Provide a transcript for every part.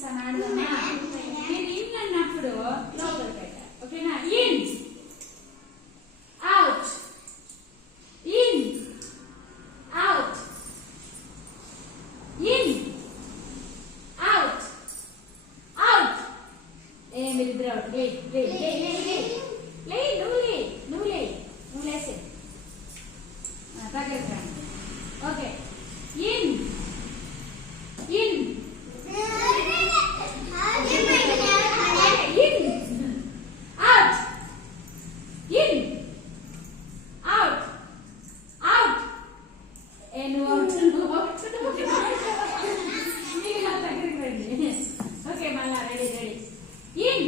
చేస్తాను ఆడదామా? నేను ఇన్ అన్నప్పుడు లోపలికి పెట్టాలి. ఓకేనా? In out, in out, in out, out. మీరిద్దరు అవుట్. లే లే లే లే లే లే నువ్వు లేసే దగ్గరికి రండి. Okay. In in out, in, out, out. And out. Okay, Mala, ready. In,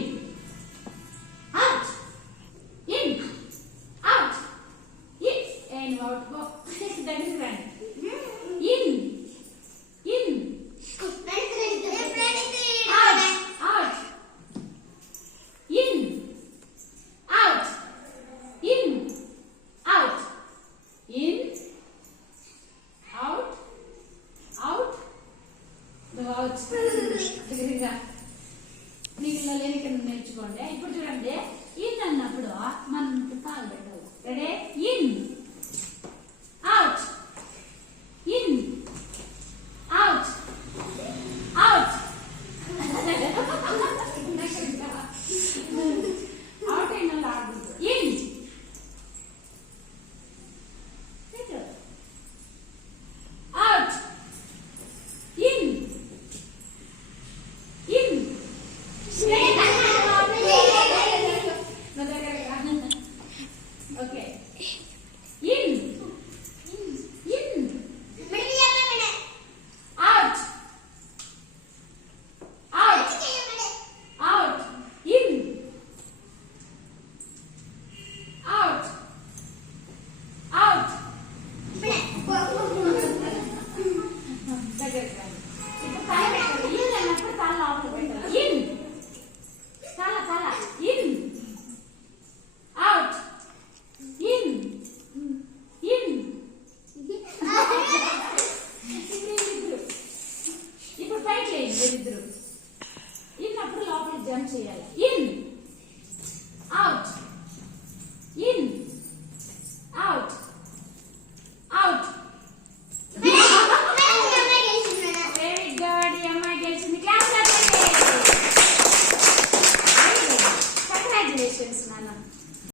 out, in, out, in, and out. Go. That is right. In, out, in, out, in, out, in, out, out. The out. నీళ్ళలో లేని కింద నేర్చుకోండి. ఇప్పుడు చూడండి, ఇన్ అన్నప్పుడు మనం